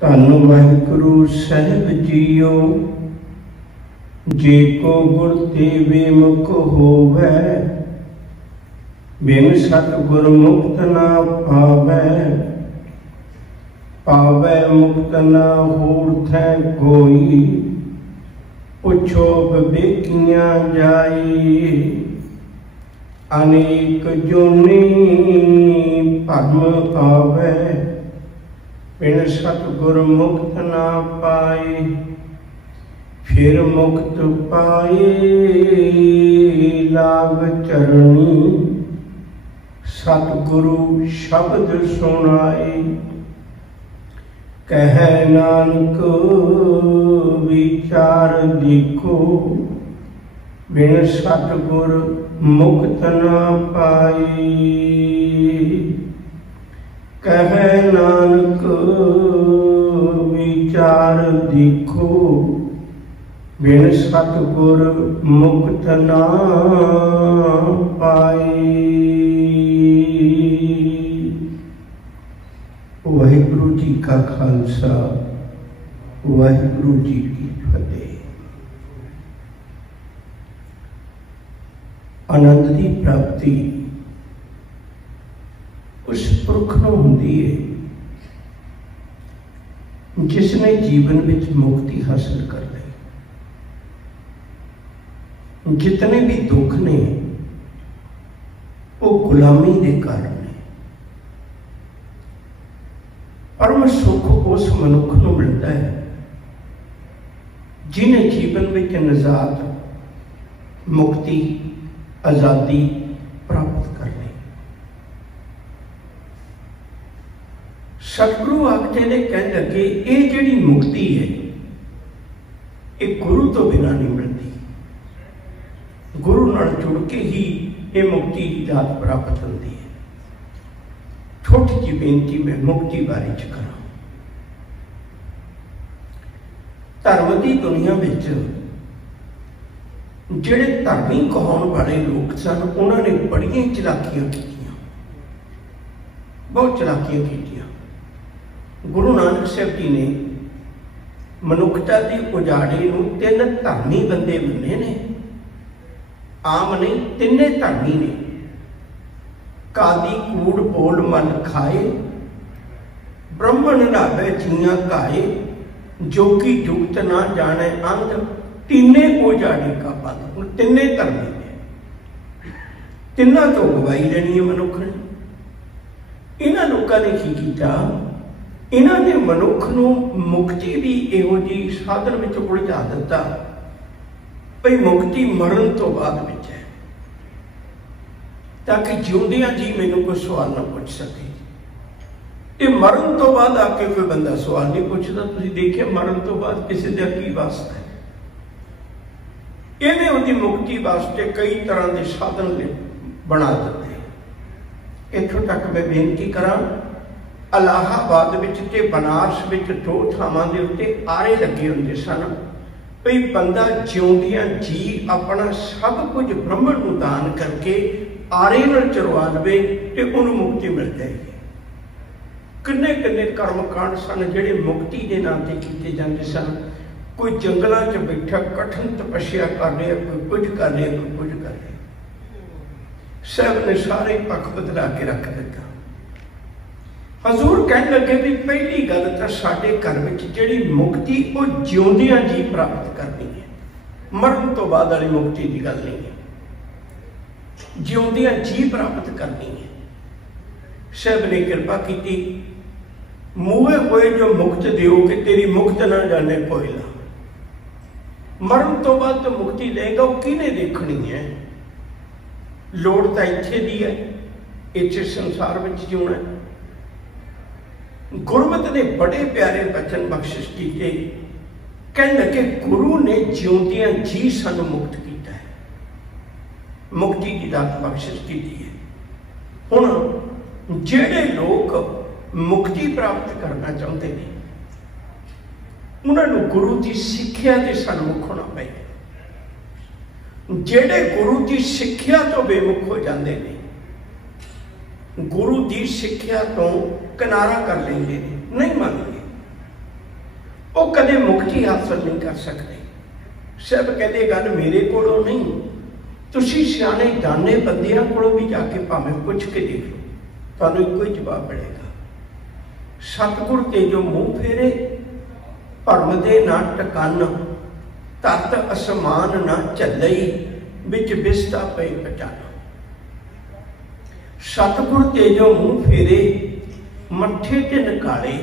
धन वाहिगुरु साहिब जीओ, जे को गुर ते बेमुख होवै, बिन सतगुर मुक्त ना पावै। पावै मुक्त ना होठै कोई, पुछो विवेकियां जाई। अनेक जोनी भरम आवै, बिन सतगुर मुक्त ना पाए। फिर मुक्त पाए लाग चरणी, सतगुरु शब्द सुनाए। कह नानक विचार देखो, बिन सतगुर मुक्त ना पाए। कह नानक विचार देखो, बिन सतगुर मुक्त ना पाए। वाहिगुरु जी का खालसा, वाहिगुरु जी की फतेह। आनंद की प्राप्ति उस पुरख नूं हुंदी है जिसने जीवन में मुक्ति हासिल कर ली। जितने भी दुख ने वो गुलामी के कारण ने। परम सुख उस मनुख नूं मिलता है जिन्हें जीवन में निजात, मुक्ति, आज़ादी प्राप्त कर ली। सतगुरु आखते ने कहने लगे ये जिहड़ी मुक्ति है ये गुरु तो बिना नहीं मिलती। गुरु नाल जुड़ के ही ये मुक्ति की दात प्राप्त होती है। छोटी जी बेनती मैं मुक्ति बारे च करा। धर्म की दुनिया में जिहड़े धर्मी कहाउण वाले लोग सन उन्होंने बड़ियां चलाकियां कीतियां, बहुत चलाकियां कीतियां। गुरु नानक साहब जी ने मनुखता के उजाड़े नूं तीन धर्मी बंदे बने ने, आम नहीं, तिन्ने धर्मी ने। कादी कूड़ बोल मन खाए, ब्रह्मण नावे जियां घाए। जोगी जुगत ना जाने अंध, तीने उजाड़े का बंद। तिन्ने धर्मी ने, तिन्ना तो गवाई लेनी है मनुख ने। इन्हां लोकां ने की कीता, इन्हां ने मनुख नूं मुक्ति भी इहो जी साधन विच उलझा दिता भई मुक्ति मरण तो बाद विच है, ताकि जिउंदियां जी मैनूं कोई सवाल ना पूछ सके। ये मरण तो बाद आके कोई बंदा सवाल नहीं पूछता। तुसीं देखिए मरण तो बाद किसी का की वास्ता है। इन्हें उनकी मुक्ति वास्ते कई तरह के साधन बना दिते। इत्थों तक मैं बेनती करा, इलाहाबाद विच ते बनारस विच दो थावां दे उत्ते आरे लगे हुंदे सन भई बंदा जिउंदियां जी अपना सब कुछ ब्रह्मण नूं दान करके आरे नाल चरवा लवे ते उहनूं मुक्ति मिल जाएगी। किन्ने किन्ने कर्मकांड सन जिहड़े मुक्ति के नाम से कीते जांदे सन। कोई जंगलों च बैठा कठिन तपस्या कर रहा, कोई कुछ कर रहा, कोई कुछ कर रहा। सब ने सारे पक्ष बदला के रख दिता। हजूर कहने लगे भी पहली गल तो साडे घर में जिहड़ी मुक्ति वो जिउंदियां जी प्राप्त करनी है, मरण तो बाद वाली मुक्ति की गल नहीं है। जिउंदियां जी प्राप्त करनी है। सब ने कृपा की, मूहे होए जो मुक्त दिओ कि तेरी मुक्त ना जाने कोयला। मरण तो बाद तो मुक्ति लेगा वो किने देखनी है। लोड़ तो इत्थे दी है, इत्थे संसार में जिउना है। गुरमत ने बड़े प्यारे बचन बख्शिश किए, कहने लगे गुरु ने जिउंदियां जी सानू मुक्त किया है, मुक्ति की दात बख्शिश की है। हुण जिहड़े लोग मुक्ति प्राप्त करना चाहते हैं उन्होंने गुरु की सिक्ख्या के सन्मुख होना पड़ेगा। जिहड़े गुरु की सिक्ख्या तो बेमुख हो जाते हैं, गुरु की सिक्ख्या तो किनारा कर लेंगे, नहीं मानते, वो कदे मुक्ति हासिल नहीं कर सकते। सब कहते गल मेरे कोलों नहीं, तुसी सियाने दाने बंदियां कोलों भी जाके भावें पुछ के देख लो, तुहानूं इक्को ही जवाब मिलेगा। सतगुर ते जो मूँह फेरे, भरम दे ना टकन, तत असमान ना झलई, बिच बिस्ता पई पचाना। सतगुर ते जो मूँह फेरे, मत्थे ते निकाले,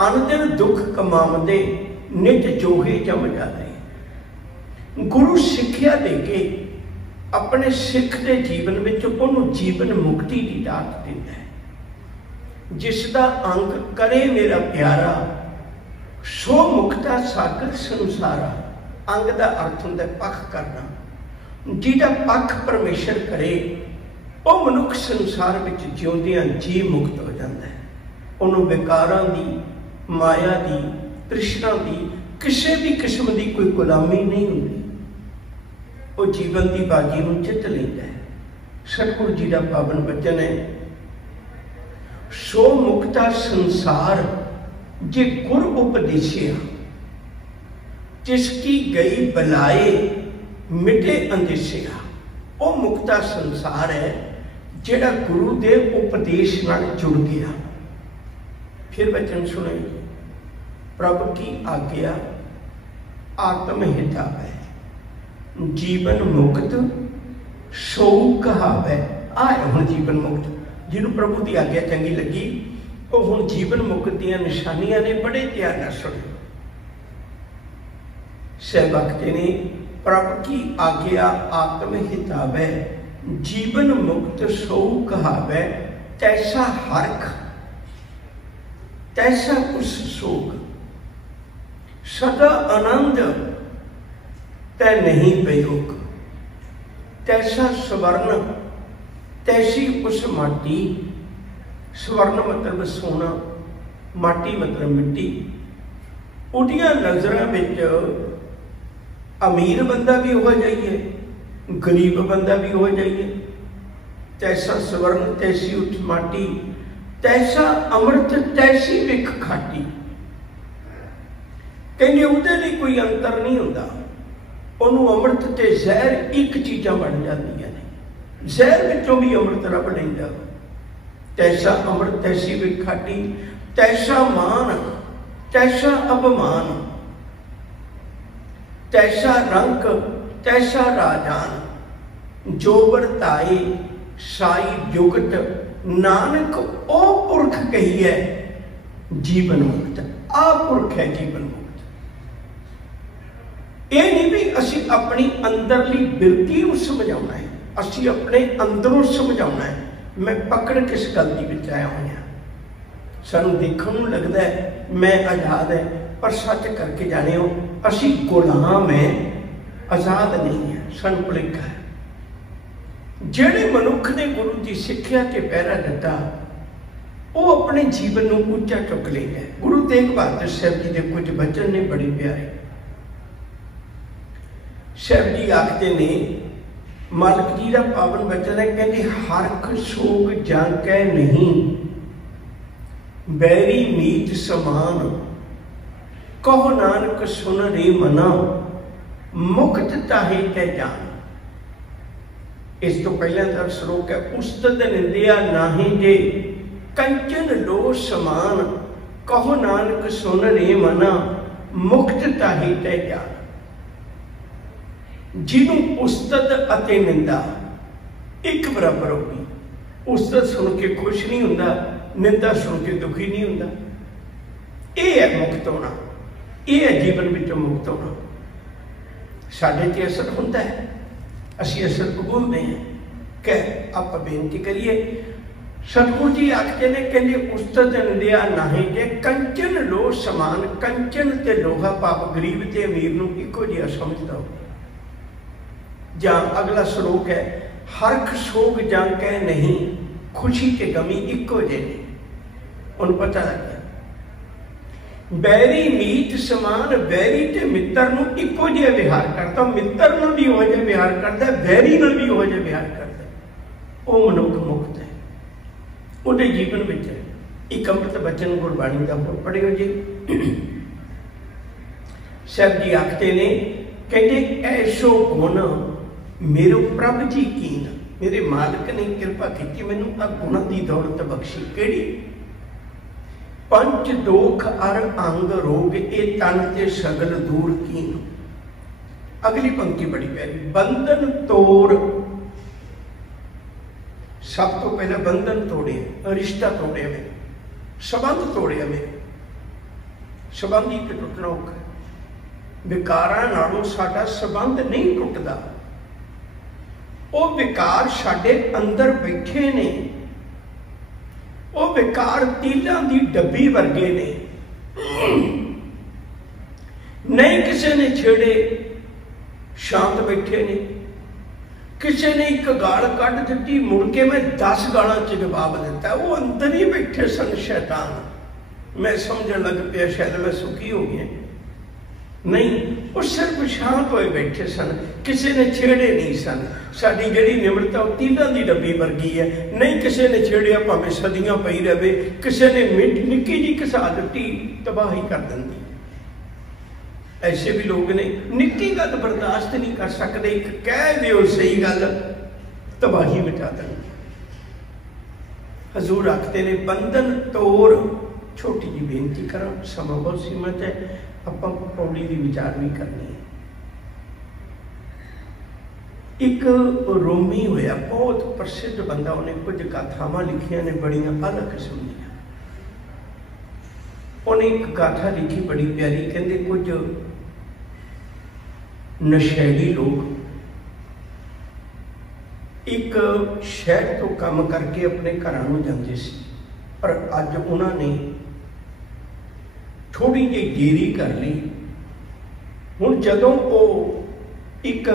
अनदिन दुख कमावदे, नित जोगे जम जाते। गुरु सिक्ख्या दे के अपने सिख के जीवन में उन्होंने जीवन मुक्ति की दात देता है। जिसका अंग करे मेरा प्यारा, सो मुक्ता सागर संसारा। अंग का अर्थ होता है पख करना। जिहदा पख परमेश्वर करे वो मनुख संसार में जिउंदियां जी मुक्त हो जाता है। उन्होंने विकारां दी, माया की, तृष्णा की, किसी भी किस्म की कोई गुलामी नहीं होती। वो जीवन की बाजी में जित लेता है। सतगुरु जी का पावन वचन है, सो मुक्ता संसार जे गुर उपदेशिया, जिसकी गई बलाए मिटे अंदेशिया। वो मुक्ता संसार है जेड़ा गुरु दे उपदेश नाल जुड़ गया। फिर वचन सुने, प्रभु की आज्ञा आत्म हितावै, जीवन मुक्त सो कहावै। आए हुण जीवन मुक्त, जिन्हों प्रभु की आज्ञा चंगी लगी वो हुण जीवन मुक्त दीयां निशानियां ने बड़े ध्यान नाल सुणो। सहबख्ते ने प्रभु की आज्ञा आत्म हितावै, जीवन मुक्त सो कहावै। तैसा हरख तैसा उस सोग, सदा आनंद तै नहीं प्रयोग। तैसा स्वर्ण तैसी उस माटी। स्वर्ण मतलब सोना, माटी मतलब मिट्टी। उदियां नज़रां विच अमीर बंदा भी हो जाइए, गरीब बंदा भी हो जाइए। तैसा स्वर्ण तैसी उठ माटी, तैसा अमृत तैसी विख खाटी। कहने उहदे लई कोई अंतर नहीं होता। उन्होंने अमृत ते जहर एक चीज़ा बन जांदियां ने, जहर विचों भी अमृत रब लैंदा। तैसा अमृत तैसी विख खाटी, तैसा मान तैसा अपमान, तैसा रंग तैसा राजान। जो वरताए साई जुगत, नानक ओ पुरख कही है जीवन मुक्त। आ पुरख है जीवन मुक्त। ये नहीं भी असी अपनी अंदरली बिरती को समझाना है, असी अपने अंदरों समझाना है। मैं पकड़ किस गलती में आया हुआ, सानू देखने को लगता है मैं आज़ाद है, पर सच करके जाने हो असी गुलाम है, आज़ाद नहीं है, सानू भुलेखा है। जेड़े मनुख ने गुरु की सिक्ख्या ते पहरा दिता, वो अपने जीवन को ऊंचा चुक लेता है। गुरु तेग बहादुर साहब जी के कुछ वचन ने बड़े प्यारे। साहब जी आखते ने, मालिक जी का पावन वचन है, कहते हरख सोग जांकै नहीं, बैरी मीत समान। कहो नानक सुन रे मना, मुक्त ताहे कै जान। इस तो पहले का श्लोक है, उस्तद निंदिया नाहि जे, कंचन लो समान। कहो नानक सुन रे मना, मुक्त ताहे कै जान। जिन्हों उस्तद अते निंदा एक बराबर होगी। उस्तद सुन के खुश नहीं होंदा, निंदा सुन के दुखी नहीं होंदा। ये है मुक्त होना, ये है जीवन विचों मुक्त होना। साढ़े ते असर होता है, असी असर कबूलते हैं। कह आप बेनती करिए। सतगुरु जी आखते ने, कहते उस्तद निंदिया नाहि जे, कंचन लो समान। कंचन ते लोहा पाप गरीब ते अमीर नूं इक्को जिहा समझदा हो। जां अगला श्लोक है, हरख सोग जांकै नहीं, खुशी ते गमी इक्को जिहे। उन्हें पता लग गया। बैरी मीत समान, बैरी ते मित्र नूं इक्को जिहा विहार करता। मित्र नाल भी उहो जिहा विहार करता, बैरी नाल भी उहो जिहा विहार करता। वो मनुख मुक्त है। उहदे जीवन विच एक अमृत बचन गुरबाणी का होर पढ़िओ जी। साहब जी आखते ने, कहते ऐसो गुण मेरो प्रभ जी कीन, मेरे मालिक ने कृपा की मैनू आ गुणों की दौलत बख्शी। केड़ी? पंच दोख अर अंग रोग ए तन ते सगल दूर कीन। अगली पंक्ति बड़ी प्यारी, बंधन तोड़। सब तो पहले बंधन तोड़े, रिश्ता तोड़े में, संबंध तोड़े में। संबंध ही तो टुटना औखा है। विकारां नालों साडा संबंध नहीं टुटदा, वो विकार साडे अंदर बैठे ने, वो विकार तीलां दी डब्बी वर्गे ने, नहीं किसी ने छेड़े शांत बैठे ने, किसी ने एक गाल कढ़ दी मुड़ के मैं 10 गालों च जवाब दिता, वो अंदर ही बैठे सन शैतान। मैं समझण लग पिया शायद मैं सुखी हो गया, नहीं, वो सिर्फ शांत होए बैठे सन, किसी ने छेड़े नहीं सन। साडी जिहड़ी निमरता वो तीलां दी डब्बी वर्गी है, नहीं किसी ने छेड़िया भावें सदियां पई रहे, किसी ने निक्की जी घसा दी तबाही कर दिंदी। ऐसे भी लोग ने, निक्की गल बर्दाश्त नहीं कर सकते, एक कह दिओ सही गल तबाही मचा देंगे। हजूर आखते ने बंधन तोड़। छोटी जी बेनती करा, समा बहुत सीमित है, ਆਪਾਂ पौड़ी की विचार भी करनी है। एक रोमी होया बहुत प्रसिद्ध बंदा, उन्हें कुछ गाथावां लिखिया ने बड़िया अलग किस्म दी। उन्हें एक गाथा लिखी बड़ी प्यारी, कहते कुछ नशैली लोग एक शहर तो काम करके अपने घरों जाते सी, पर अज उन्होंने थोड़ी जी देरी कर ली। हुण जदों वो एक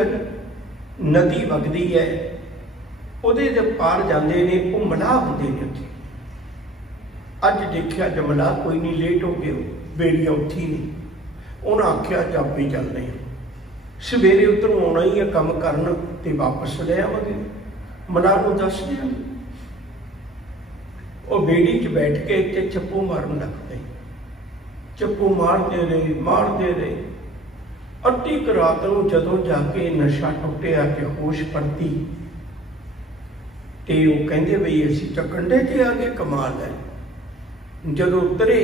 नदी वगदी है, उहदे दे पार जाते ने, वो मलाह होंदे ने उत्थे। अज देखिया जब मलाह कोई नहीं, लेट हो गए, बेड़ियां उठी नहीं। उन्हें आख्या जापी चलने, सवेरे उधरों आना ही है काम करन ते वापस ले आवांगे, मलाह नूं दस देंगे। वो बेड़ी च बैठ के इत्थे चप्पू मारन लग पे, चप्पू मारते रहे। अद्धी क रात नूं जदों जाके नशा टुटिया कि होश परती, ते वो कहंदे बई असीं तां कंढे ते आ गए, कमाल है। जदों उतरे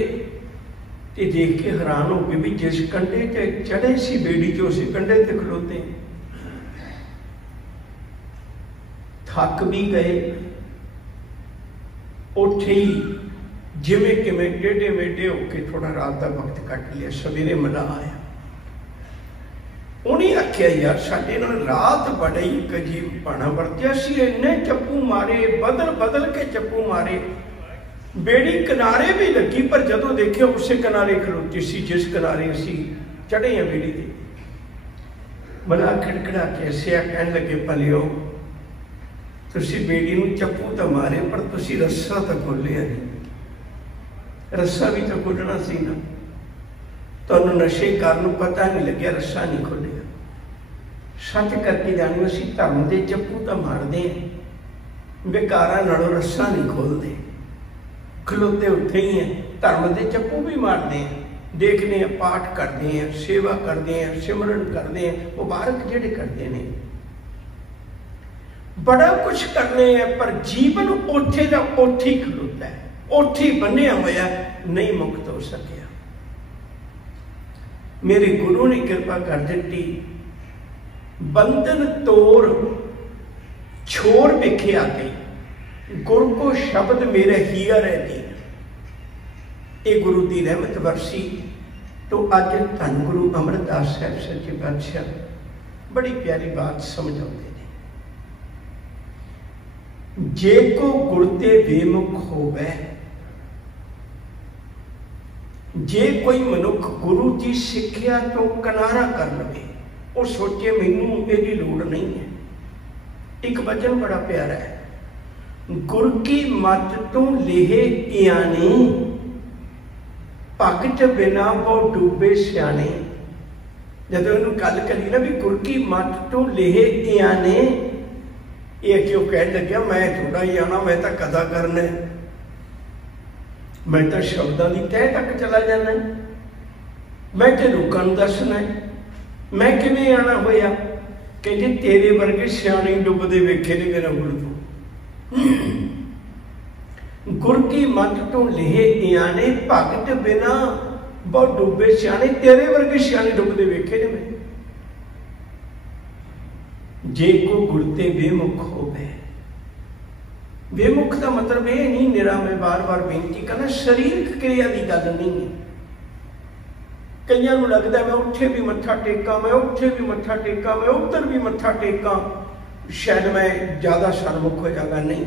ते देख के हैरान हो गए भी जिस कंढे ते चढ़े सी बेड़ी च, उस कंढे ते खलोते। थक भी गए, उत्थे ही जिमें किमें टेढ़े मेढ़े होके थोड़ा रात का वक्त कट लिया। सवेरे मलाह आया, उन्हें आख्या यार साडे नाल रात बड़ा ही अजीब पाना वरत्या सी, इन्ने चप्पू मारे, बदल बदल के चप्पू मारे। बेड़ी किनारे भी लगी, पर जदों देखिया उस किनारे खलोती सी जिस किनारे असी चढ़े हैं बेड़ी ते। मलाह खड़खड़ा के हसिया, कहन लगे भलियो तुसी बेड़ी नूं चप्पू तो मारे, पर तुसी रस्सा तो खोलिया नहीं। रस्सा भी तो खोलना सी ना, तुहानूं नशे कारण पता नहीं लग्या, रस्सा नहीं खोलिया। सच करके जानियो असीं धर्म दे चप्पू तो मारदे हैं, विकारां नालों रस्सा नहीं खोलते। खलोते उत्थे ही हैं, धर्म दे चप्पू भी मारते हैं, देखने हैं, पाठ करते हैं, सेवा करते हैं, सिमरन करते हैं, मुबारक जिहड़े करते हैं, बड़ा कुछ करने हैं, पर जीवन उत्थे दा उत्थे ही खलोता है, उत्थे बन्निया होया, नहीं मुक्त हो सकिया। मेरे गुरु ने कृपा कर दी, बंधन तोड़ छोड़ विखे आते, गुरु को शब्द मेरे हिया रहती। ये गुरु की रहमत वरसी। तो अज धन गुरु अमरदास साहब सच्चे पातशाह बड़ी प्यारी बात समझाते हैं, जे को गुरते बेमुख होवे, जे कोई मनुख गुरु की सिक्ख्या तो किनारा कर लवे, वो सोचे मैनू मेरी लोड़ नहीं है। एक वचन बड़ा प्यारा है, गुर की मत तो लेहे इयाने, भगत बिना वो डूबे सियाने। जब उन्होंने गल करी ना भी गुर की मत तो लेहे इयाने, ये क्यों कह लग्या मैं थोड़ा ही आना, मैं तो कदा करना, मैं तो शब्दों की तह तक चला जाना। मैं तेनू कन दसना मैं किवें आना होया, कहते तेरे वर्गे सियाणे डुबदे वेखे ने मेरा गुर तो। गुर की मत तो लेहे इयाने भगत बिना बहुत डुबे सियाणे, तेरे वर्गे सियाणे डुबदे वेखे ने मैं। जे को गुर ते बेमुख होवे, बेमुख का मतलब ये नहीं निरा, मैं बार बार बेनती करना शरीरक क्रिया की गल नहीं है। कईयां नूं लगदा मैं उत्थे भी मत्था टेका, मैं उत्थे भी मत्था टेका, मैं उधर भी मत्था टेका, शायद मैं ज्यादा सन्मुख हो जागा। नहीं,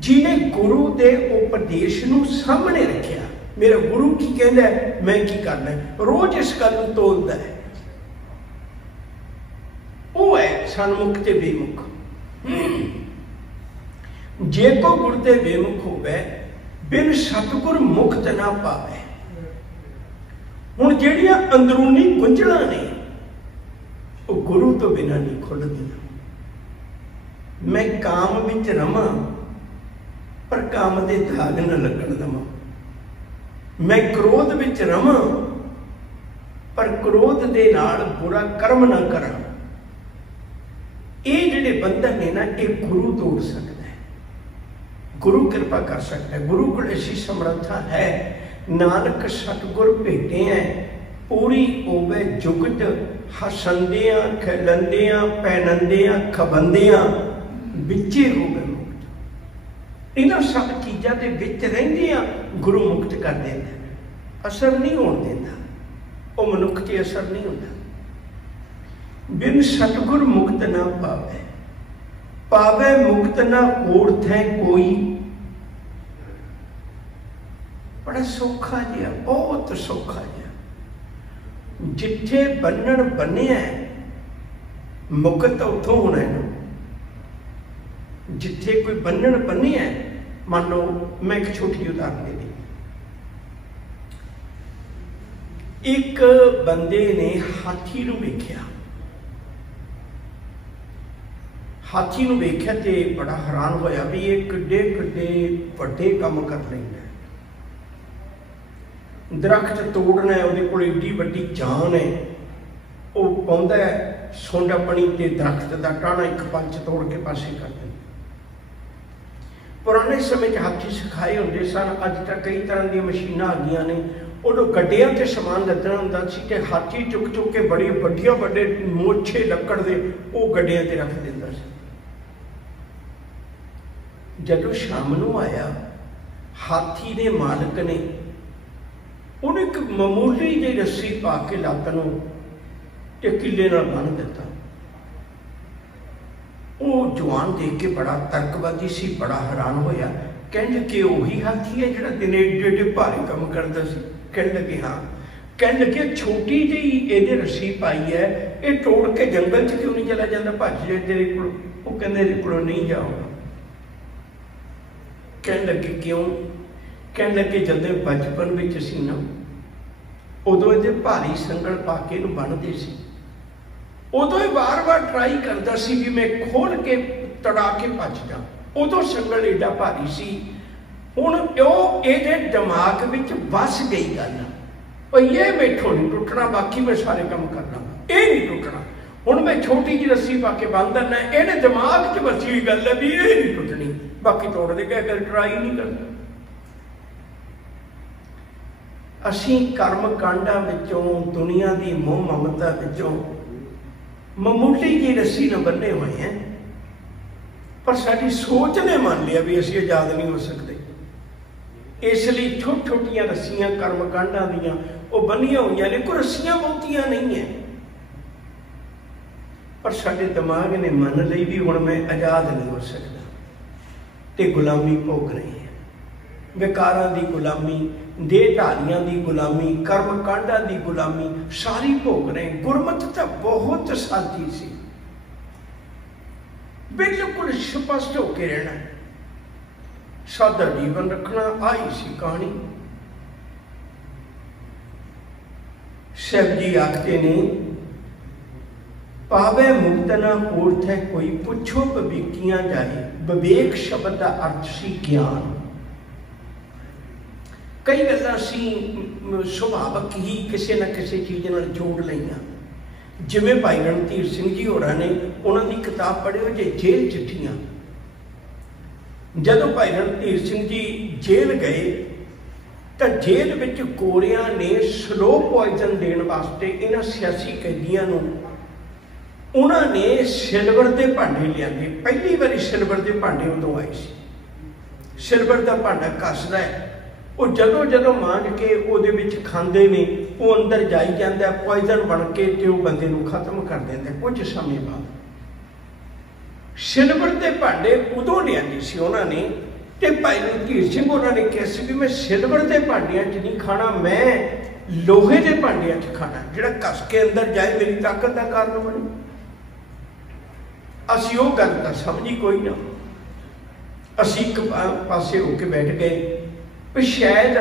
जिन्हें गुरु के उपदेश नूं सामने रखिया, मेरा गुरु की कहंदा है मैं की करना है, रोज इस गल नूं तोलदा है, वो है सन्मुख ते बेमुख। जे को गुर ते बेमुख होवे बिन सतगुर मुक्त ना पावे। हुण जिहड़ियां अंदरूनी गुंझलां ने वो गुरु तो बिना नहीं खुलदियां। मैं काम विच रवां पर काम दे दाग न लगण देवां, मैं क्रोध विच रवां पर क्रोध दे नाल बुरा कर्म ना करां। ये जिहड़े बंधन ने ना, ये गुरु तोड़ सकदा है, गुरु कृपा कर सकता है। गुरु को ऐसी समर्था है, नानक सतगुर भेटे हैं पूरी होवे जुगत, हसंदियां खिलंदियां पैनंदियां खबंदियां विचे होवे मुक्त। इन्हां सब चीज़ां दे विच रहिंदियां गुरु मुक्त कर देंदा, असर नहीं होण देंदा, वो मनुख ते असर नहीं होंदा। बिन सतगुर मुक्त ना पावे, पावे मुक्त ना ओढ़ है कोई। बड़ा सौखा जिहा, बहुत सौखा जिहा। जिथे बन्नण बन्निया मुकत उथों होना है। जिथे कोई बन्नण बन्निया, मान लो मैं एक छोटी उदाहरण दे दी। एक बंदे ने हाथी नूं वेख्या, हाथी नूं वेख्या ते बड़ा हैरान होया भी ये किड्डे किड्डे वड्डे काम कर लैंदा। दरख्त तोड़ना है, उहदे कोल एडी वड्डी जान है, वो पाउंदा है सोंडा पनी ते दरख्त का टाणा एक पंच तोड़ के पासे कर दिंदा। पुराने समय हाथी सिखाए होंदे सन, अज तक कई तरह दी मशीनां आ गईयां ने। उदों गड्डियां ते समान लदना हुंदा सी ते हाथी चुक चुक के बड़ी वड्डिया वड्डे मोछे लक्कड़ दे वो गड्डियां ते रख दिंदा सी। जदों शाम नूं आया, हाथी दे मालक ने उन्हें एक मामूली जी रस्सी पा के लत्त नूं ते किले नाल बन्ह दिता। वो जवान देख के बड़ा तर्कवादी सी, बड़ा हैरान होया। कहने लगे उही हाथी है जिहड़ा दिने एडे एडे भारी काम करदा सी? कहने लगे हाँ। कहने लगे छोटी जी इहदे रस्सी पाई है, ये तोड़ के जंगल च क्यों नहीं चला जाता, भज जाए तेरे कोल? वो कहंदे तेरे कोल नहीं जाऊंगा। कहने लगे क्यों? कहने लगे जदों बचपन में असीं ना उदों ये भारी संगल पा के इहनूं बन्नदे सी, उदों ही बार बार ट्राई करता सी भी मैं खोल के तड़ा के भज जा। उदों संगल एडा भारी सी। हुण इहदे दिमाग विच वस गई गल, ये मैथों नहीं टुटना, बाकी मैं सारे काम करना, ये नहीं टुटना। हुण मैं छोटी जी रस्सी पा के बंद देना, इहदे दिमाग च बसी हुई गल है भी ये नहीं टुटनी, बाकी तोड़ दे क्या कर ट्राई नहीं करना। असी कर्म कांडा विचों, दुनिया की मोह ममता विचों मामूली जी रस्सी न बन्ने हुए हैं, पर साडी सोच ने मान लिया भी असी आजाद नहीं हो सकते। इसलिए छोटी छोटिया रस्सियां कर्म कांडा दियां वो बनिया हुई ने, कोई रस्सियां बहुतियां नहीं है, पर साडे दिमाग ने मन लई भी हुण मैं आजाद नहीं हो सकता ते गुलामी भोग रही है। विकारां दी गुलामी, देहधारियां दी गुलामी, कर्म कांडा दी गुलामी सारी भोग रहे। गुरमत तो बहुत सादी सी, बिल्कुल स्पष्ट होके रहना, सादा जीवन रखना, आई सी कहानी। शिव जी आखते ने पावे मुक्त ना पूर्थ है कोई, पुछो विवेकियां जाए। विवेक शब्द का अर्थ सी ज्ञान। कई गल्लां असीं सुभावक ही किसी न किसी चीज़ नाल जोड़ लईआं। जिवें भाई रणधीर सिंह जी होरां ने उन्हां दी किताब पढ़िओ जे जेल चिट्ठियां। जदों भाई रणधीर सिंह जी जेल गए तो जेल विच गोरियां ने स्लो पॉइजन देण वास्ते इन्हां सियासी कैदियां नूं उन्होंने सिल्वर के भांडे लियाने। पहली बारी सिल्वर के भांडे उदों आए सी। सिल्वर का भांडा कसदा है, वो जदों जदों मांझ के उहदे विच खांदे ने, वो अंदर जाई जांदा पॉइजन बन के ते वो बंदे नूं खत्म कर दिंदा कुछ समय बाद। सिल्वर के भांडे उदों लियाने सी उन्होंने, ते भाई रणधीर सिंह उन्होंने कहा सी भी मैं सिल्वर के भांडियां च नहीं खाना, मैं लोहे के भांडियां च खाना, जिहड़ा कस के अंदर जाए मेरी ताकत का कारण बने। असी वो गल तो समझी कोई ना, असी एक पासे होके बैठ गए भी शायद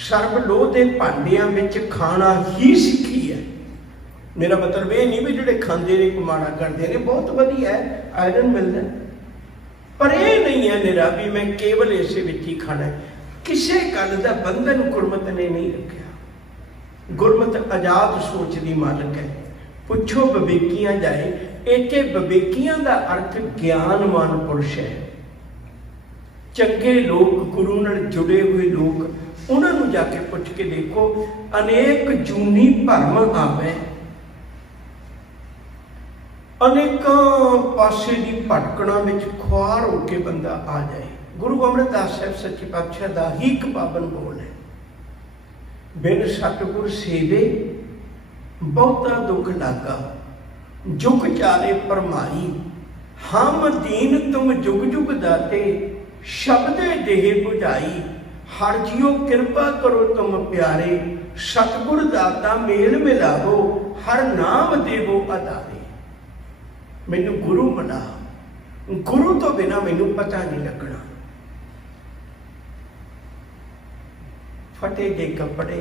सर्व लोह के भांडियां विच खाना ही सीखी है। मेरा मतलब ये नहीं भी जोड़े खाते ने माड़ा करते हैं, बहुत वधिया है, आयरन मिलता है, पर यह नहीं है निरा भी मैं केवल इस विच ही खाना है। किसी गल का बंधन गुरमत ने नहीं रखा। गुरमत आजाद सोच की मालक है। पुछो विवेकियां जाए, इत्थे विवेकियां का अर्थ ज्ञानवान पुरुष है। चंगे लोग, गुरु नाल जुड़े हुए लोग, उन्होंने जाके पुछ के देखो, अनेक जूनी भरम आवे, अनेकों पासे की भटकना में खुआर होके बंदा आ जाए। गुरु अमरदास साहब सच्चे पातशाह का ही एक पावन बोल है, बिन सतगुर सेवे बहुता दुख लागा, जुग चारे परमाई, हम दीन तुम जुग जुग दाते, शब्दे देह बुझाई, हर जियो कृपा करो तुम प्यारे, सतगुर दाता मेल मिलावो, हर नाम देवो अदारे। मैनू गुरु मना, गुरु तो बिना मैनू पता नहीं लगना। फटे जे कपड़े,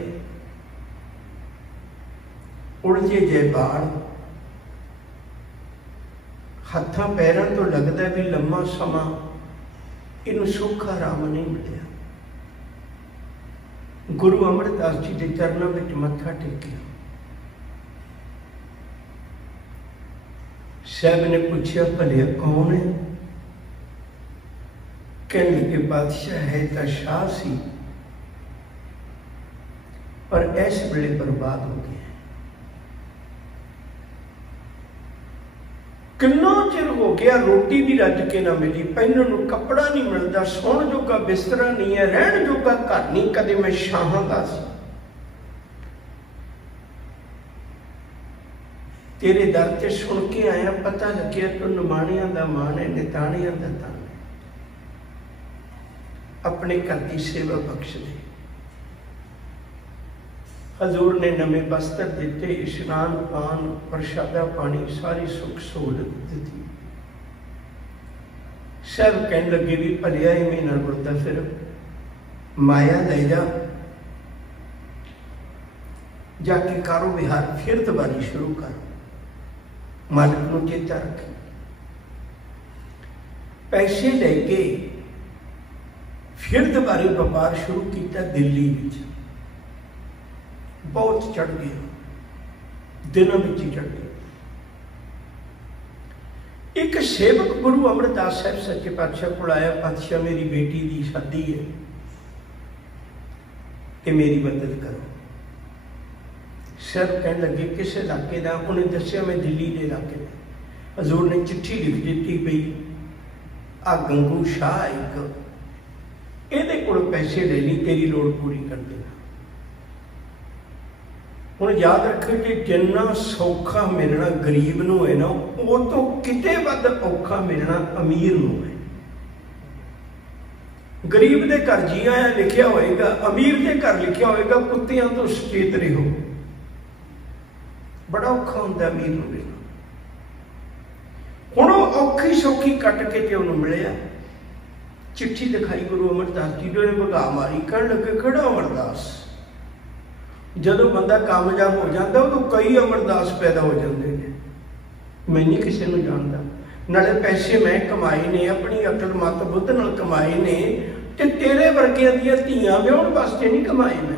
उलझे जे बाल, हत्थां पैरां तो लगता भी लम्मा समा इनू सौखा आराम नहीं मिलिया। गुरु अमरदास जी के चरणों में मत्था टेकिया। साहब ने पूछा भलिया कौन है? कहने लगे बादशाह है तो शाह सी, पर इस वेले बर्बाद हो गया। कितना चिर हो गया रोटी भी रज के ना मिली, पहनने नूं कपड़ा नहीं मिलता, सौण जोगा बिस्तरा नहीं है, रहन जोगा घर नहीं। कदे मैं शाहां दा सी, तेरे दर ते सुन के आया, पता लग्या तू निमाणियां दा मान है, निताणियां दा तान है। अपने घर की सेवा बख्श दे। हजूर ने नवे वस्त्र दिते, इशनान पान, प्रशादा पानी, सारी सुख सहूलत दी। सब कहने लगे भी भलिया इवें ना गुरदा फिर माया ले जा, जाके कारो विहार फिर दोबारी शुरू कर, मालिक नूं चेता रख। पैसे लेके फिर दोबारी व्यापार शुरू किया दिल्ली विच। बहुत चढ़ गया, दिनों में ही चढ़ गया। एक सेवक गुरु अमरदास साहब सच्चे पातशाह को आया, पातशाह मेरी बेटी की शादी है कि मेरी मदद करो। सर कहने लगे किस इलाके का? उन्हें दसिया मैं दिल्ली के इलाके का। हजूर ने चिट्ठी लिख दी पई, आ गंगू शाह एक, ये को पैसे ले ली, तेरी लोड़ पूरी कर देना। हुण याद रखो कि जिन्ना सौखा मिलना गरीब नूं है ना, वो तो किते वध औखा मिलना अमीर नूं है। गरीब के घर जी आया लिखिया होएगा, अमीर के घर लिखिया होएगा कुत्तियां तो सचेत रहो। बड़ा औखा हुंदा अमीर नूं मिलना। हुण औखी सौखी कट के ते उन्होंने मिलिया, चिट्ठी दिखाई गुरु अमरदास जी ने, भगा मारी, कह लगे किहड़ा अमरदास। जदों बंदा कामयाब हो जाता उदों कई अमरदास पैदा हो जाते हैं। मैं नहीं किसी को जानता, नाले पैसे मैं कमाए ने, अपनी अकल मत बुद्ध नाल कमाए ने, ਤੇ ਤੇਰੇ ਵਰਗਿਆਂ ਦੀਆਂ ਧੀਆਂ ਵਿਆਹੁਣ ਵਾਸਤੇ ਨਹੀਂ ਕਮਾਏ ਮੈਂ।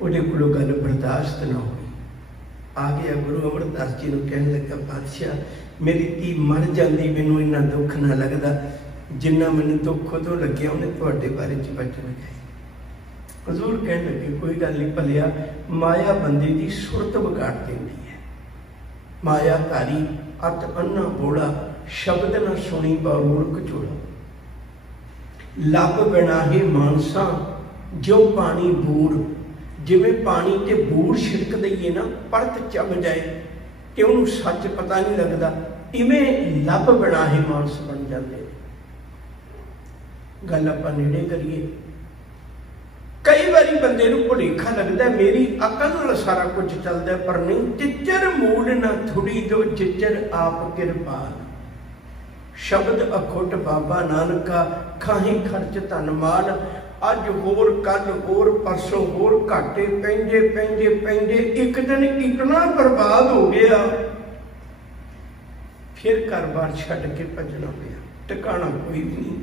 ਉਹਦੇ ਕੋਲੋਂ ਗੱਲ ਬਰਦਾਸ਼ਤ ਨਾ ਹੋਈ, ਆ ਗਿਆ ਗੁਰੂ ਅਮਰਦਾਸ ਜੀ ਨੂੰ ਕਹਿਣ ਲੱਗਾ, ਪਾਤਸ਼ਾਹ ਮੇਰੀ ਧੀ ਮਰ ਜਾਂਦੀ ਮੈਨੂੰ ਇੰਨਾ ਦੁੱਖ ਨਾ ਲੱਗਦਾ ਜਿੰਨਾ ਮੈਨੂੰ ਦੁੱਖ ਉਦੋਂ ਲੱਗਿਆ ਉਹਨੇ ਤੁਹਾਡੇ ਬਾਰੇ ਚ ਬਚਨ ਗਏ। ਹਜ਼ੂਰ ਕਹਿਣ ਲੱਗੇ ਕੋਈ ਗੱਲ ਨਹੀਂ ਭਲਿਆ, ਮਾਇਆ ਬੰਦੇ ਦੀ ਸੁਰਤ ਵਿਗਾੜ ਦਿੰਦੀ ਹੈ। ਮਾਇਆ ਧਾਰੀ ਅਤ ਅੰਨਾ ਬੋੜਾ, ਸ਼ਬਦ ਨਾ ਸੁਣੀ ਬਾਰੂਰ ਕਚੋੜਾ। ਲੱਭ ਬਿਨਾਹੇ ਮਾਨਸਾ ਜੋ ਪਾਣੀ ਬੂੜ, ਜਿਵੇਂ ਪਾਣੀ ਤੇ ਬੂੜ ਛਿੜਕ ਦਈਏ ਨਾ ਪਰਤ ਚੱਬ ਜਾਏ ਤੇ ਉਹਨੂੰ ਸੱਚ ਪਤਾ ਨਹੀਂ ਲੱਗਦਾ, ਇਵੇਂ ਲੱਭ ਬਿਨਾਹੇ ਮਾਨਸ ਬਣ ਜਾਂਦੇ। ਗੱਲ ਆਪਾਂ ਨੇੜੇ ਕਰੀਏ, ਕਈ ਵਾਰੀ ਬੰਦੇ ਨੂੰ ਭੁਲੇਖਾ ਲੱਗਦਾ ਮੇਰੀ ਅਕਲ ਨਾਲ ਸਾਰਾ ਕੁਝ ਚੱਲਦਾ, ਪਰ ਨਹੀਂ। ਚਿੱਚਰ ਮੂਲ ਨਾ ਥੁੜੀ ਜੋ ਚਿੱਚਰ ਆਪ ਕਿਰਪਾਲ, ਸ਼ਬਦ ਅਖੁੱਟ ਬਾਬਾ ਨਾਨਕਾ ਖਾਹੀ ਖਰਚ ਧਨ ਮਾਲ। ਅੱਜ ਹੋਰ ਕੱਲ ਹੋਰ ਪਰਸੋਂ ਹੋਰ, ਘਾਟੇ ਪੈਂਦੇ ਪੈਂਦੇ ਪੈਂਦੇ ਇੱਕ ਦਿਨ ਇਤਨਾ ਬਰਬਾਦ ਹੋ ਗਿਆ, ਫਿਰ ਘਰ-ਬਾਰ ਛੱਡ ਕੇ ਭੱਜਣਾ ਪਿਆ, ਟਿਕਾਣਾ ਕੋਈ ਵੀ ਨਹੀਂ।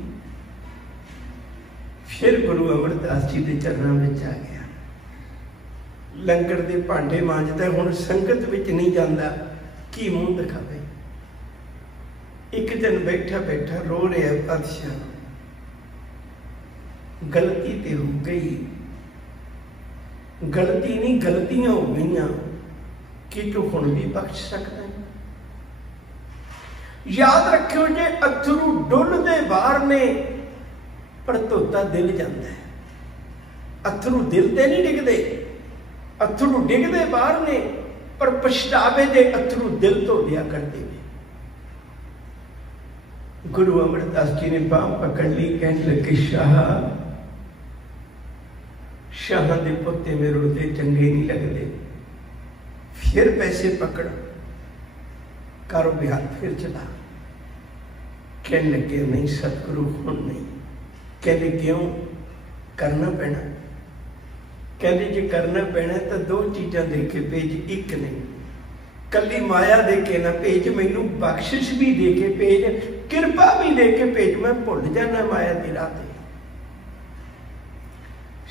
ਫਿਰ ਗੁਰੂ ਅਮਰਦਾਸ ਜੀ ਦੇ ਚਰਨਾਂ ਵਿੱਚ ਆ ਗਿਆ, ਲੰਗਰ ਦੇ ਭਾਂਡੇ ਮਾਂਜਦਾ, ਹੁਣ ਸੰਗਤ ਵਿੱਚ ਨਹੀਂ ਜਾਂਦਾ, ਕੀ ਮੂੰਹ ਦਿਖਾਵੇ। ਇੱਕ ਦਿਨ ਬੈਠਾ ਬੈਠਾ ਰੋ ਰਿਹਾ, ਪਾਤਸ਼ਾਹ ਗਲਤੀ ਤੇ ਹੋ ਗਈ, ਗਲਤੀ ਨਹੀਂ ਗਲਤੀਆਂ ਹੋ ਗਈਆਂ, ਕੀ ਤੂੰ ਹੁਣ ਵੀ ਬਖਸ਼ ਸਕਦਾ? ਯਾਦ ਰੱਖਿਓ ਜੇ ਅਥਰੂ ਡੁੱਲਦੇ ਬਾਹਰ ਨੇ ਪਰ ਧੋਤਾ ਦਿਲ ਜਾਂਦਾ ਹੈ। ਅਥਰੂ ਦਿਲ ਤੇ ਨਹੀਂ ਡਿੱਗਦੇ, ਅਥਰੂ ਡਿੱਗਦੇ ਬਾਹਰ ਨੇ ਪਰ ਪਛਤਾਵੇ ਦੇ ਅਥਰੂ ਦਿਲ ਤੋਂ ਦਿਆ ਕਰਦੇ ਨੇ। ਗੁਰੂ ਅਮਰਦਾਸ ਜੀ ਨੇ ਬਾਂਹ ਪਕੜ ਲਈ, ਕਹਿਣ ਲੱਗੇ ਸ਼ਾਹ, ਸ਼ਾਹਾਂ ਦੇ ਪੁੱਤੇ ਮੇਰੇ ਰੁੱਦੇ ਚੰਗੇ ਨਹੀਂ ਲੱਗਦੇ, ਫਿਰ ਪੈਸੇ ਪਕੜ, ਕਰੋ ਬਿਹਾਰ ਫਿਰ ਚਲਾ। ਕਹਿਣ ਲੱਗੇ ਨਹੀਂ ਸਤਿਗੁਰੂ ਹੁਣ ਨਹੀਂ। ਕਹਿੰਦੇ ਕਿਉਂ? ਕਰਨਾ ਪੈਣਾ। ਕਹਿੰਦੇ ਜੇ ਕਰਨਾ ਪੈਣਾ ਤਾਂ ਦੋ ਚੀਜ਼ਾਂ ਦੇ ਕੇ ਭੇਜ, ਇੱਕ ਨਹੀਂ, ਕੱਲੀ ਮਾਇਆ ਦੇ ਕੇ ਨਾ ਭੇਜ, ਮੈਨੂੰ ਬਖਸ਼ਿਸ਼ ਵੀ ਦੇ ਕੇ ਭੇਜ, ਕਿਰਪਾ ਵੀ ਦੇ ਕੇ ਭੇਜ, ਮੈਂ ਭੁੱਲ ਜਾਣਾ ਮਾਇਆ ਦੀ ਰਾਹ ਤੇ।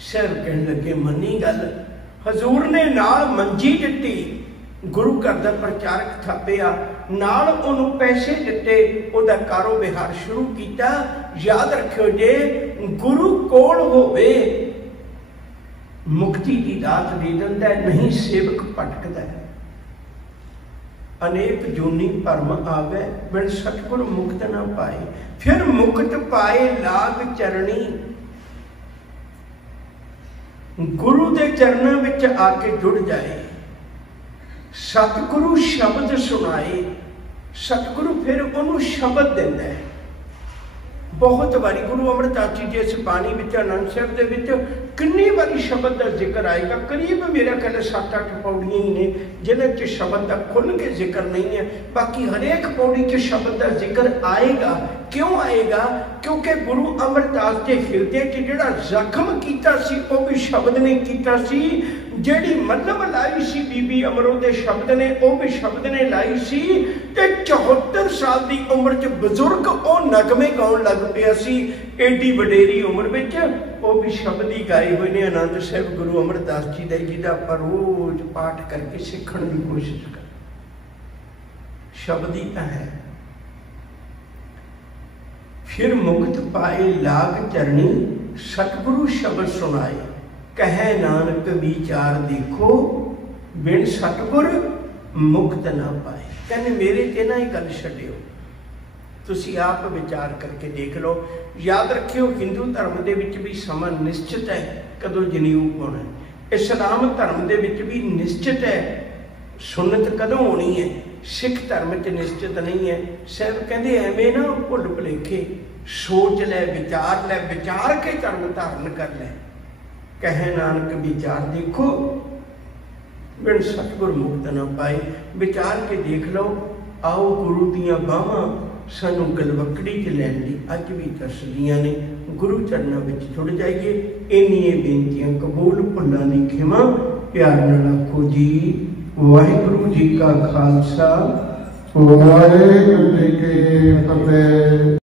ਸ਼ਹਿਰ ਕਹਿਣ ਲੱਗੇ ਮੰਨੀ ਗੱਲ। ਹਜ਼ੂਰ ਨੇ ਨਾਲ ਮੰਜੀ ਦਿੱਤੀ, ਗੁਰੂ ਘਰ ਦਾ ਪ੍ਰਚਾਰਕ ਥਾਪਿਆ, ਨਾਲ ਉਹਨੂੰ ਪੈਸੇ ਦਿੱਤੇ, ਉਹਦਾ ਕਾਰੋਬਾਰ ਸ਼ੁਰੂ ਕੀਤਾ। ਯਾਦ ਰੱਖਿਓ ਜੇ ਗੁਰੂ ਕੋਲ ਹੋਵੇ ਮੁਕਤੀ ਦੀ ਦਾਤ ਦੇ ਦਿੰਦਾ, ਨਹੀਂ ਸੇਵਕ ਭਟਕਦਾ। ਅਨੇਕ ਜੂਨੀ ਭਰਮ ਆਵੇ, ਬਿਨ ਸਤਿਗੁਰ ਮੁਕਤ ਨਾ ਪਾਏ। ਫਿਰ ਮੁਕਤ ਪਾਏ ਲਾਗ ਚਰਣੀ, ਗੁਰੂ ਦੇ ਚਰਨਾਂ ਵਿੱਚ ਆ ਕੇ ਜੁੜ ਜਾਏ। ਸਤਿਗੁਰੂ ਸ਼ਬਦ ਸੁਣਾਏ, ਸਤਿਗੁਰੂ ਫਿਰ ਉਹਨੂੰ ਸ਼ਬਦ ਦਿੰਦਾ ਹੈ। ਬਹੁਤ ਵਾਰੀ ਗੁਰੂ ਅਮਰਦਾਸ ਜੀ ਦੇ ਇਸ ਬਾਣੀ ਵਿੱਚ, ਆਨੰਦ ਸਾਹਿਬ ਦੇ ਵਿੱਚ ਕਿੰਨੀ ਵਾਰੀ ਸ਼ਬਦ ਦਾ ਜ਼ਿਕਰ ਆਏਗਾ। ਕਰੀਬ ਮੇਰਾ ਖਿਆਲ 7-8 ਪੌੜੀਆਂ ਹੀ ਨੇ ਜਿਹਨਾਂ 'ਚ ਸ਼ਬਦ ਦਾ ਖੁੱਲ੍ਹ ਕੇ ਜ਼ਿਕਰ ਨਹੀਂ ਹੈ। ਬਾਕੀ ਹਰੇਕ ਪੌੜੀ 'ਚ ਸ਼ਬਦ ਦਾ ਜ਼ਿਕਰ ਆਏਗਾ। ਕਿਉਂ ਆਏਗਾ? ਕਿਉਂਕਿ ਗੁਰੂ ਅਮਰਦਾਸ ਦੇ ਹਿਰਦੇ 'ਚ ਜਿਹੜਾ ਜ਼ਖਮ ਕੀਤਾ ਸੀ ਉਹ ਵੀ ਸ਼ਬਦ ਨੇ ਕੀਤਾ ਸੀ। ਜਿਹੜੀ ਮੱਲਮ ਲਾਈ ਸੀ ਬੀਬੀ ਅਮਰੋ ਦੇ ਸ਼ਬਦ ਨੇ, ਉਹ ਵੀ ਸ਼ਬਦ ਨੇ ਲਾਈ ਸੀ। ਤੇ 74 ਸਾਲ ਦੀ ਉਮਰ 'ਚ ਬਜ਼ੁਰਗ ਉਹ ਨਗਮੇ ਗਾਉਣ ਲੱਗ ਪਿਆ ਸੀ। ਏਡੀ ਵਡੇਰੀ ਉਮਰ ਵਿੱਚ ਉਹ ਵੀ ਸ਼ਬਦ ਹੀ ਗਾਏ ਹੋਏ ਨੇ। ਆਨੰਦ ਸਾਹਿਬ ਗੁਰੂ ਅਮਰਦਾਸ ਜੀ ਦਾ, ਜਿਹਦਾ ਆਪਾਂ ਰੋਜ਼ ਪਾਠ ਕਰਕੇ ਸਿੱਖਣ ਦੀ ਕੋਸ਼ਿਸ਼ ਕਰ, ਸ਼ਬਦ ਹੀ ਤਾਂ ਹੈ। ਫਿਰ ਮੁਕਤ ਪਾਏ ਲਾਗ ਚਰਣੀ, ਸਤਿਗੁਰੂ ਸ਼ਬਦ ਸੁਣਾਏ। ਕਹੈ ਨਾਨਕ ਵਿਚਾਰ ਦੇਖੋ, ਬਿਨ ਸਤਿਗੁਰ ਮੁਕਤ ਨਾ ਪਾਏ। ਕਹਿੰਦੇ ਮੇਰੇ ਤੇ ਨਾ ਹੀ ਗੱਲ ਛੱਡਿਓ, ਤੁਸੀਂ ਆਪ ਵਿਚਾਰ ਕਰਕੇ ਦੇਖ ਲਓ। ਯਾਦ ਰੱਖਿਓ ਹਿੰਦੂ ਧਰਮ ਦੇ ਵਿੱਚ ਵੀ ਸਮਾਂ ਨਿਸ਼ਚਿਤ ਹੈ ਕਦੋਂ ਜਨੇਊ ਪਾਉਣਾ। ਇਸਲਾਮ ਧਰਮ ਦੇ ਵਿੱਚ ਵੀ ਨਿਸ਼ਚਿਤ ਹੈ ਸੁਨਨਤ ਕਦੋਂ ਹੋਣੀ ਹੈ। ਸਿੱਖ ਧਰਮ 'ਚ ਨਿਸ਼ਚਿਤ ਨਹੀਂ ਹੈ। ਸਾਹਿਬ ਕਹਿੰਦੇ ਐਵੇਂ ਨਾ ਭੁੱਲ ਭੁਲੇਖੇ ਸੋਚ ਲੈ, ਵਿਚਾਰ ਕੇ ਧਰਮ ਧਾਰਨ ਕਰ ਲੈ। ਕਹੇ ਨਾਨਕ ਵਿਚਾਰ ਦੇਖੋ, ਬਿਨ ਸਤਿਗੁਰ ਮੁਕਤ ਨਾ ਪਾਏ। ਵਿਚਾਰ ਕੇ ਦੇਖ ਲਓ। ਆਓ ਗੁਰੂ ਦੀਆਂ ਬਾਹਾਂ ਸਾਨੂੰ ਗਲਵਕੜੀ 'ਚ ਲੈਣ ਦੀ ਅੱਜ ਵੀ ਦੱਸਦੀਆਂ ਨੇ। ਗੁਰੂ ਚਰਨਾਂ ਵਿੱਚ ਜੁੜ ਜਾਈਏ। ਇੰਨੀਆਂ ਬੇਨਤੀਆਂ ਕਬੂਲ, ਭੁੱਲਾਂ ਦੀ ਖਿਮਾ, ਪਿਆਰ ਨਾਲ ਆਖੋ ਜੀ ਵਾਹਿਗੁਰੂ ਜੀ ਕਾ ਖਾਲਸਾ ਵਾਹਿਗੁਰੂ ਜੀ ਕੀ ਫਤਿਹ।